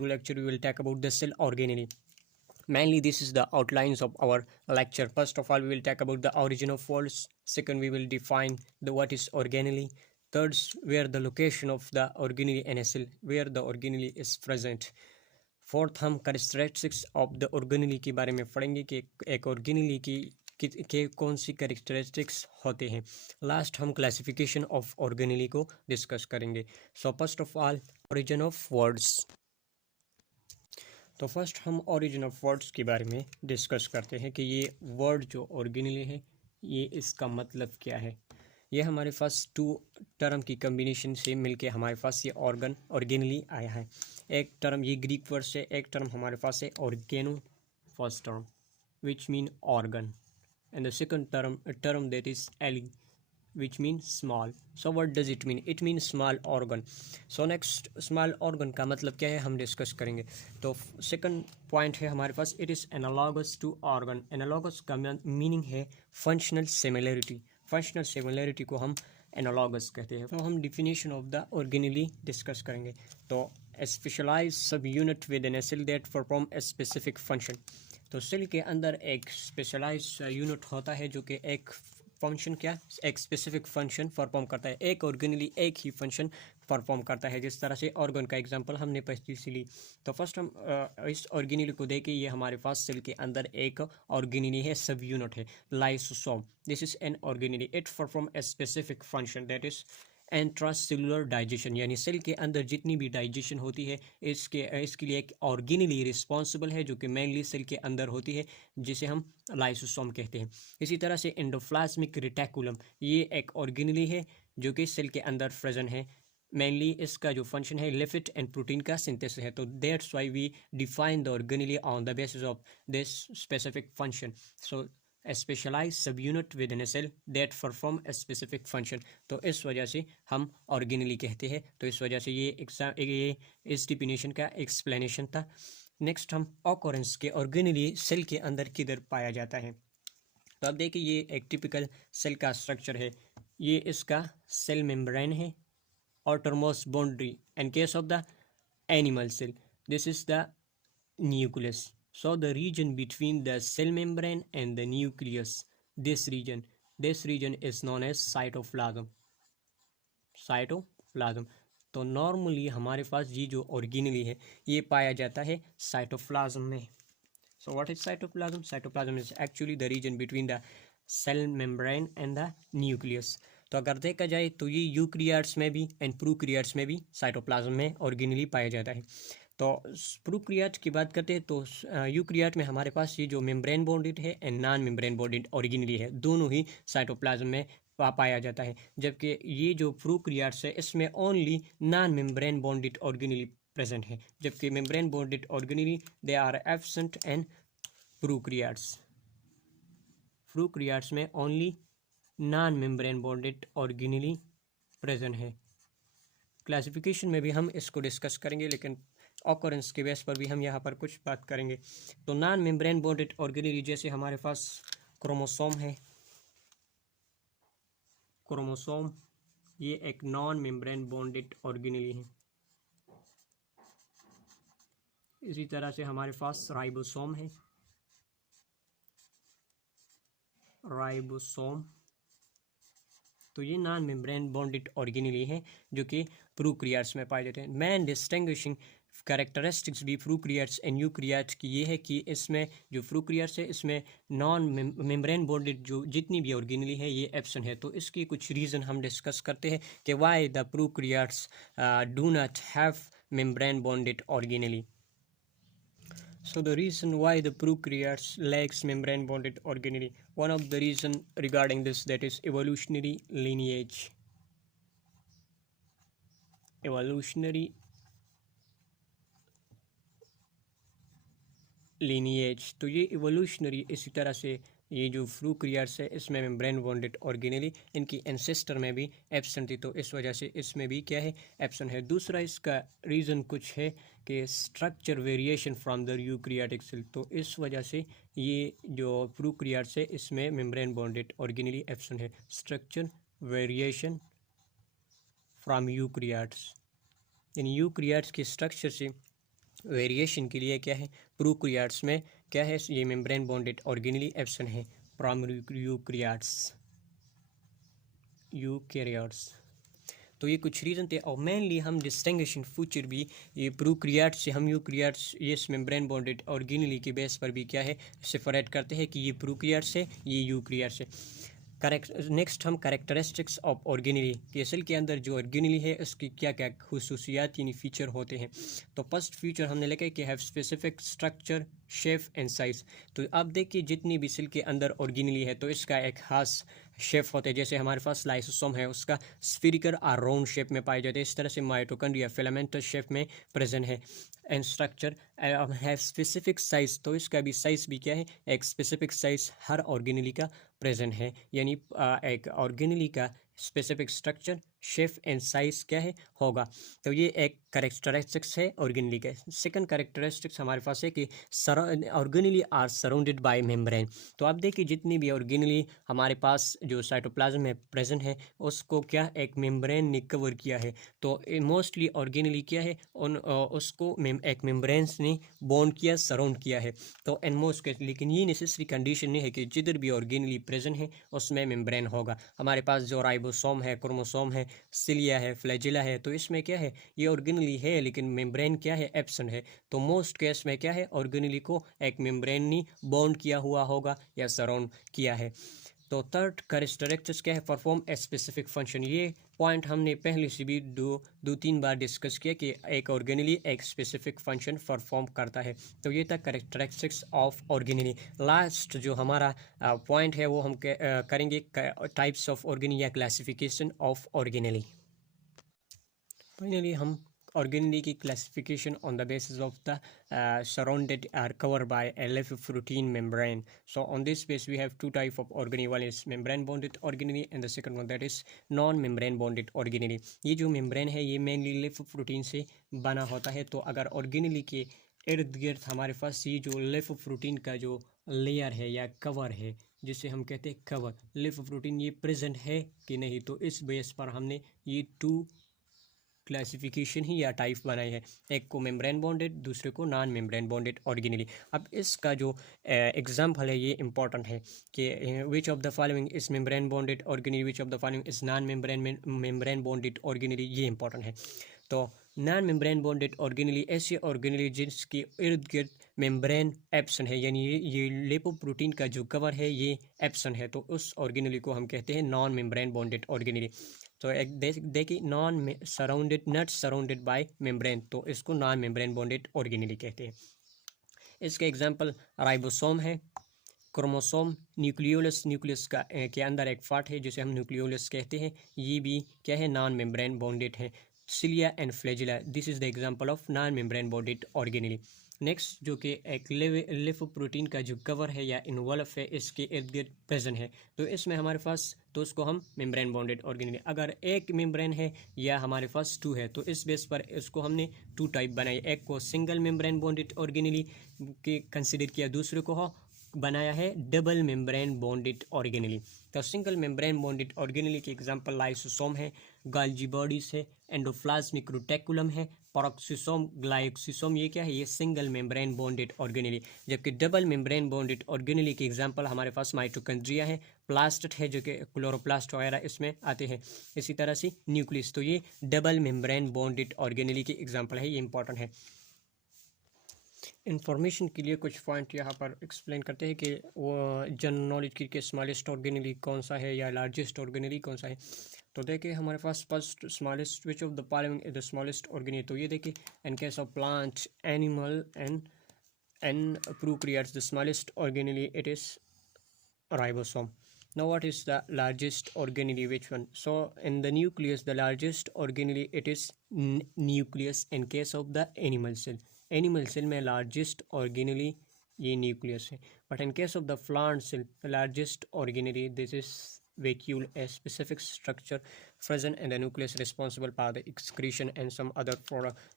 particular lecture we will talk about the cell organelle. Mainly this is the outlines of our lecture. First of all, we will talk about the origin of words. Second, we will define the what is organelle. Third, where the location of the organelle in a cell, where the organelle is present. Fourth, हम characteristics of the organelle के बारे में पढ़ेंगे कि एक organelle के कौन सी characteristics होते हैं. लास्ट हम क्लासिफिकेशन ऑफ ऑर्गेनेली को डिस्कस करेंगे. So first of all, origin of words. तो फर्स्ट हम ओरिजिन ऑफ वर्ड्स के बारे में डिस्कस करते हैं कि ये वर्ड जो ऑर्गेनेली है ये इसका मतलब क्या है. ये हमारे पास टू टर्म की कम्बिनेशन से मिलके हमारे पास ये ऑर्गेनेली आया है. एक टर्म ये ग्रीक वर्ड से, एक टर्म हमारे पास है organo, first term which mean organ, and the second term that is elle which means small. So what does it mean? It means small organ. So next, small organ का मतलब क्या है हम डिस्कस करेंगे. तो सेकंड पॉइंट है हमारे पास, it is analogous to organ. Analogous का मीनिंग है फंक्शनल सिमिलरिटी. फंक्शनल सिमिलरिटी को हम एनालॉगस कहते हैं. तो हम definition of the organelle discuss करेंगे. तो specialise sub unit with an cell that perform a specific function. तो सेल के अंदर एक स्पेशलाइज यूनिट होता है जो कि एक फंक्शन क्या, एक स्पेसिफिक फंक्शन परफॉर्म करता है. एक ऑर्गेनेली एक ही फंक्शन परफॉर्म करता है. जिस तरह से ऑर्गन का एग्जांपल हमने पहले से ली. तो फर्स्ट हम इस ऑर्गेनेली को देखें. ये हमारे पास सेल के अंदर एक ऑर्गेनेली है, सब यूनिट है, lysosome. This is an organelle. It perform a specific function that is intracellular digestion. यानी सेल के अंदर जितनी भी डाइजेशन होती है इसके लिए एक ऑर्गेनेली रिस्पॉन्सिबल है जो कि मेनली सेल के अंदर होती है, जिसे हम लाइसोसोम कहते हैं. इसी तरह से एंडोप्लाज्मिक रेटिकुलम ये एक ऑर्गेनेली है जो कि सेल के अंदर प्रेजेंट है. मेनली इसका जो फंक्शन है लिपिड एंड प्रोटीन का सिंथेसिस है. तो that's why we define the organelle on the basis of this specific function. So a specialized subunit within a cell that perform a specific function. तो इस वजह से हम ऑर्गेनेली कहते हैं. तो इस वजह से ये इस डिफिनेशन का एक्सप्लेनेशन था. नेक्स्ट हम ऑकरेंस के ऑर्गेनेली सेल के अंदर किधर पाया जाता है. तो अब देखिए ये एक टिपिकल सेल का स्ट्रक्चर है. ये इसका सेल मेम्ब्रेन है, outermost boundary. In case of the animal cell, this is the nucleus. So the region between the cell membrane and the nucleus, this region is known as cytoplasm. तो normally हमारे पास ये जो organelle है ये पाया जाता है साइटोप्लाज्म में. So what is cytoplasm? Cytoplasm is actually the region between the cell membrane and the nucleus. तो अगर देखा जाए तो ये यूक्रियाट्स में भी एंड प्रोक्रियाट्स में भी साइटोप्लाज्म में ऑर्गेनेली पाया जाता है. तो प्रोक्रियाट की बात करते हैं तो यूक्रियाट में हमारे पास ये जो मेम्ब्रेन बॉन्डेड है and non membrane bonded organelle है, दोनों ही साइटोप्लाज्म में पाया जाता है. जबकि ये जो प्रोक्रियाट्स है इसमें only non membrane bonded organelle present है, जबकि membrane bonded organelle they are absent and prokaryotes में only non membrane bonded organelle present है. क्लासिफिकेशन में भी हम इसको डिस्कस करेंगे, लेकिन ऑकरेंस के बेस पर भी हम यहाँ पर कुछ बात करेंगे. तो नॉन मेम्ब्रेन बॉन्डेड ऑर्गेनेली जैसे हमारे पास क्रोमोसोम है. क्रोमोसोम ये एक नॉन मेम्ब्रेन बॉन्डेड ऑर्गेनेली है. इसी तरह से हमारे पास राइबोसोम है. तो ये नॉन मेम्ब्रेन बॉन्डेड ऑर्गेनेली है जो कि प्रोक्रियाट्स में पाए जाते हैं. मेन डिस्टिंग्विशिंग कैरेक्टरिस्टिक्स भी प्रोक्रियाट्स एंड यूक्रियाट्स की ये है कि इसमें जो प्रोक्रियाट्स है इसमें नॉन मेम्ब्रेन बॉन्डेड जो जितनी भी ऑर्गेनेली है ये एब्सेंट है. तो इसकी कुछ रीज़न हम डिस्कस करते हैं कि why the prokaryotes do not have membrane bonded organelle. So the reason why the prokaryotes lacks membrane bonded organelle, one of the reason regarding this, that is evolutionary lineage. तो ये evolutionary इसी तरह से ये जो प्रोक्रियाट्स है इसमें membrane bonded organelle इनकी एंसेस्टर में भी एब्सेंट थी. तो इस वजह से इसमें भी क्या है, एब्सेंट है. दूसरा इसका रीज़न कुछ है कि structure variation from the eukaryotic cell. तो इस वजह से ये जो प्रोक्रियाट्स है इसमें मेम्ब्रेन बॉन्डेड ऑर्गेनेली एब्सेंट है. Structure variation from eukaryotes, in eukaryotes के स्ट्रक्चर से वेरिएशन के लिए क्या है, प्रोकैरियोट्स में क्या है, ये मेम्ब्रेन बॉन्डेड ऑर्गेनेली एब्सेंट है फ्रॉम यूकैरियोट्स। तो ये कुछ रीज़न थे, और मेनली हम डिस्टिंग्विशिंग फीचर भी ये प्रोकैरियोट से हम यूकैरियोट्स ये मेम्ब्रेन बॉन्डेड ऑर्गेनेली के बेस पर भी क्या है सेपरेट करते हैं कि ये प्रोकैरियोट्स है, ये यूकैरियोट्स है। करेक्ट, नेक्स्ट हम करेक्टरिस्टिक्स ऑफ ऑर्गेनेली कि सेल के अंदर जो ऑर्गेनेली है उसकी क्या क्या खुसूसियात यानी फीचर होते हैं। तो फर्स्ट फीचर हमने लिखा है कि have specific structure shape and size. तो आप देखिए जितनी भी सेल के अंदर ऑर्गेनेली है तो इसका एक खास शेप होते हैं, जैसे हमारे पास लाइसोसोम है उसका स्फीरिकल और राउंड शेप में पाए जाते हैं, इस तरह से माइटोकॉन्ड्रिया फिलामेंटस शेप में प्रेजेंट है। And structure have specific size, तो इसका भी साइज भी क्या है, एक स्पेसिफिक साइज हर ऑर्गेनेली का प्रेजेंट है, यानी एक ऑर्गेनेली का specific structure shape and size क्या है होगा। तो ये एक करेक्टरिस्टिक्स है ऑर्गेनेली का। सेकंड करेक्टरिस्टिक्स हमारे पास है कि organelle are surrounded by membrane. तो आप देखिए जितनी भी ऑर्गेनेली हमारे पास जो साइटोप्लाज्म में प्रेजेंट है उसको क्या एक मेम्ब्रेन ने कवर किया है। तो मोस्टली ऑर्गेनेली क्या है उसको एक मेम्ब्रेन ने बॉन्ड किया, सराउंड किया है। तो एन मोस्ट केस, लेकिन ये नेसेसरी कंडीशन नहीं है कि जिधर भी ऑर्गेनेली प्रेजेंट है उसमें मेम्ब्रेन होगा। हमारे पास जो राइबोसोम है, क्रोमोसोम है, सिलिया है, फ्लैजिला है, तो इसमें क्या है ये ऑर्गेनेली है लेकिन मेम्ब्रेन क्या है एब्सेंट है। तो मोस्ट केस में क्या है ऑर्गेनेली को एक मेम्ब्रेन ने बॉन्ड किया हुआ होगा या सराउंड किया है। तो थर्ड कैरेक्टरिस्टिक्स क्या है, परफॉर्म ए स्पेसिफिक फंक्शन। ये पॉइंट हमने पहले से भी दो तीन बार डिस्कस किया कि एक ऑर्गेनेली एक स्पेसिफिक फंक्शन परफॉर्म करता है। तो ये था कैरेक्टरिस्टिक्स ऑफ ऑर्गेनेली। लास्ट जो हमारा पॉइंट है वो हम करेंगे टाइप्स ऑफ ऑर्गेनेली या क्लासिफिकेशन ऑफ ऑर्गेनेली। फाइनली हम ऑर्गेनेली की classification on the basis of the surrounded are covered by a lipofructine membrane. So on this base we have two type of organelle. One is membrane bonded organelle and the second one that is non membrane bonded organelle. ये जो membrane है ये mainly lipofructine से बना होता है। तो अगर ऑर्गेनेली के इर्द गिर्द हमारे पास ये जो लिपोप्रोटीन का जो लेयर है या कवर है जिसे हम कहते हैं कवर, लिपोप्रोटीन ये प्रेजेंट है कि नहीं, तो इस बेस पर हमने ये टू क्लासिफिकेशन ही या टाइप बनाई है, एक को मेम्ब्रेन बॉन्डेड दूसरे को नॉन मेम्ब्रेन बॉन्डेड ऑर्गेनेली। अब इसका जो एग्जांपल है ये इंपॉर्टेंट है कि विच of the following is membrane bonded organelle, which of the following is non membrane bonded organelle, ये इंपॉर्टेंट है। तो नॉन मेम्ब्रेन बॉन्डेड ऑर्गेनेली ऐसी ऑर्गेनेली जिसके इर्द गिर्द मेम्ब्रेन एब्सेंट है, यानी ये लिपोप्रोटीन का जो कवर है ये एब्सेंट है, तो उस ऑर्गेनेली को हम कहते हैं नॉन मेम्ब्रेन बॉन्डेड ऑर्गेनेली। तो एक देखिए non surrounded not surrounded by membrane, तो इसको नॉन मेम्ब्रेन बॉन्डेड ऑर्गेनेली कहते हैं। इसके एग्जांपल राइबोसोम है, क्रोमोसोम, न्यूक्लियोलस, न्यूक्लियस का के अंदर एक पार्ट है जिसे हम न्यूक्लियोलस कहते हैं, ये भी क्या है नॉन मेम्ब्रेन बॉन्डेड है। Cilia and flagella, this is the example of non membrane bonded organelle. Next जो कि एक लिपोप्रोटीन का जो कवर है या इन्वॉल्व है इसके इर्द गिर्द प्रेजेंट है, तो इसमें हमारे पास तो उसको हम मेम्ब्रेन बॉन्डेड ऑर्गेनेली। अगर एक मेम्ब्रेन है या हमारे पास टू है तो इस बेस पर इसको हमने टू टाइप बनाई, एक को सिंगल मेम्ब्रेन बॉन्डेड ऑर्गेनेली के कंसिडर किया, दूसरे को बनाया है डबल मेम्ब्रेन बॉन्डेड ऑर्गेनेली। तो सिंगल मेम्ब्रेन बॉन्डेड ऑर्गेनेली के एग्जांपल लाइसोसोम है, गाल्जी बॉडीज है, एंडोप्लाज्मिक रेटिकुलम है, पेरोक्सिसोम, ग्लाइकोसिसोम, ये क्या है ये सिंगल मेम्ब्रेन बॉन्डेड ऑर्गेनेली। जबकि डबल मेम्ब्रेन बॉन्डेड ऑर्गेनेली के एग्जांपल हमारे पास माइटोकॉन्ड्रिया है, प्लास्ट है जो कि क्लोरोप्लास्ट वगैरह इसमें आते हैं, इसी तरह से न्यूक्लियस। तो ये डबल मेम्ब्रेन बॉन्डेड ऑर्गेनेली के एग्जांपल है, ये इंपॉर्टेंट है। इंफॉर्मेशन के लिए कुछ पॉइंट यहाँ पर एक्सप्लेन करते हैं कि वो जनरल नॉलेज के स्मॉलेस्ट ऑर्गेनेली कौन सा है या लार्जेस्ट ऑर्गेनेली कौन सा है। तो देखिए हमारे पास first smallest, which of the following is the smallest organelle. तो ये देखिए in case of plant, animal and prokaryotes the smallest organelle it is ribosome. Now what is the largest organelle, which one? So in the nucleus the largest organelle it is nucleus in case of the animal cell. Animal cell में largest organelle ये nucleus है, but in case of the plant cell the largest organelle this is vacuole, a specific structure present in the nucleus responsible for the excretion and some other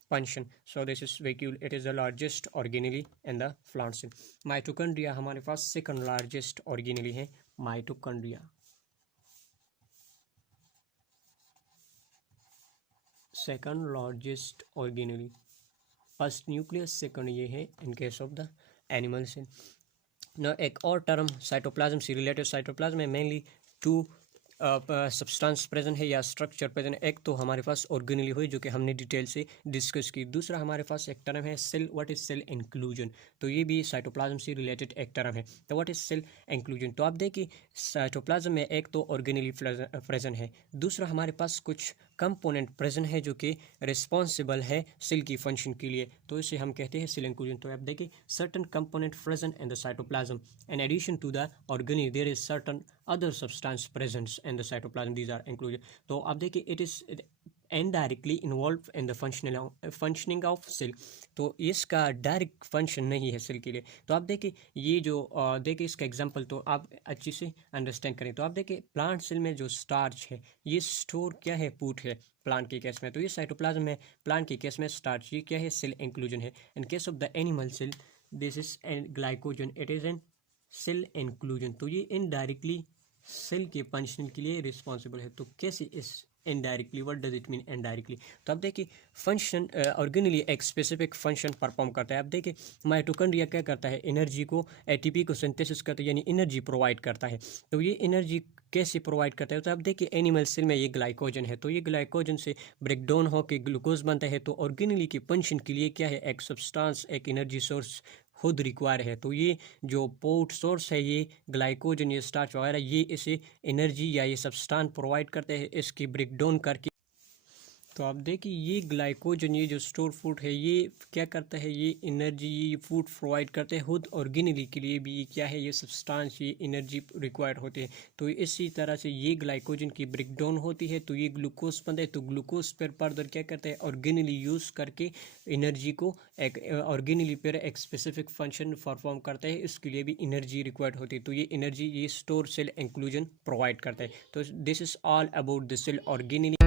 function. So this is vacuole, it is the largest organelle in the plant cell. Mitochondria हमारे पास second largest organelle है, mitochondria second largest organelle। First nucleus, second ये है in case of the animal cell. ना एक और term cytoplasm से related, cytoplasm में मेनली टू सब्सटेंस प्रेजेंट है या स्ट्रक्चर प्रेजेंट है। एक तो हमारे पास ऑर्गेनेली हुई जो कि हमने डिटेल से डिस्कस की, दूसरा हमारे पास एक टर्म है cell, what is cell inclusion, तो ये भी साइटोप्लाज्म से रिलेटेड एक टर्म है। तो व्हाट इज सेल इंक्लूजन, तो आप देखिए साइटोप्लाज्म में एक तो ऑर्गेनेली प्रेजेंट है, दूसरा हमारे पास कुछ कंपोनेंट प्रेजेंट है जो कि रिस्पॉन्सिबल है सेल की फंक्शन के लिए, तो इसे हम कहते हैं सेल इंक्लूजन। तो आप देखिए certain component present in the cytoplasm, in addition to the organelle there is certain other substance present in the cytoplasm, these are included। तो आप देखिए it is indirectly involved in the functioning of cell, तो इसका direct function नहीं है cell के लिए। तो आप देखिए ये जो देखिए इसका एग्जांपल तो आप अच्छे से अंडरस्टैंड करें। तो आप देखिए प्लांट सेल में जो स्टार्च है ये स्टोर क्या है, पुट है प्लांट के केस में, तो ये साइटोप्लाज्म में प्लांट के केस में स्टार्च, ये क्या है, सेल इंक्लूजन है। In case of the animal cell this is glycogen, it is an cell inclusion, तो ये इनडायरेक्टली सेल के फंक्शन के लिए रिस्पॉन्सिबल है। तो कैसे इस indirectly, what does it mean indirectly, तो अब देखिए फंक्शन ऑर्गेनली एक स्पेसिफिक फंक्शन परफॉर्म करता है। अब देखिए माइटोकॉन्ड्रिया क्या करता है, एनर्जी को एटीपी को सिंथेसिस करता है, यानी एनर्जी प्रोवाइड करता है। तो ये एनर्जी कैसे प्रोवाइड करता है, तो अब देखिए एनिमल सेल में ये ग्लाइकोजन है, तो ये ग्लाइकोजन से ब्रेक डाउन होकर ग्लूकोज बनता है। तो ऑर्गेनली के फंक्शन के लिए क्या है, एक सब्सटेंस, एक एनर्जी सोर्स खुद रिक्वायर है। तो ये जो पोर्ट सोर्स है, ये ग्लाइकोजन, ये स्टार्च वगैरह, ये इसे एनर्जी या ये सब्सटेंस प्रोवाइड करते हैं इसकी ब्रेक डाउन करके। तो आप देखिए ये ग्लाइकोजन, ये जो स्टोर फूड है, ये क्या करता है, ये एनर्जी, ये फूड प्रोवाइड करते हैं खुद ऑर्गेनली के लिए भी क्या है, ये सब्सटेंस, ये एनर्जी रिक्वायर्ड होते हैं। तो इसी तरह से ये ग्लाइकोजन की ब्रेक डाउन होती है तो ये ग्लूकोज बनता है, तो ग्लूकोज पर फर्दर क्या करते हैं, ऑर्गेनली यूज़ करके एनर्जी को एक ऑर्गेनली पर एक स्पेसिफिक फंक्शन परफॉर्म करता है, इसके लिए भी एनर्जी रिक्वायर्ड होती है। तो ये एनर्जी ये स्टोर सेल इंक्लूजन प्रोवाइड करता है। तो this is all about the cell organelle.